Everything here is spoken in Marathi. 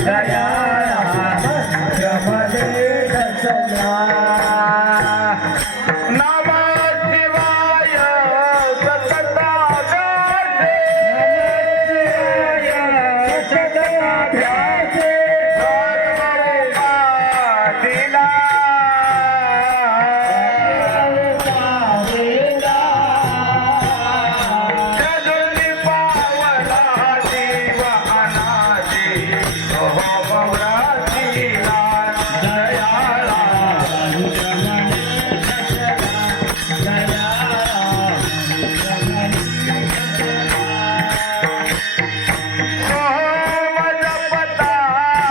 दया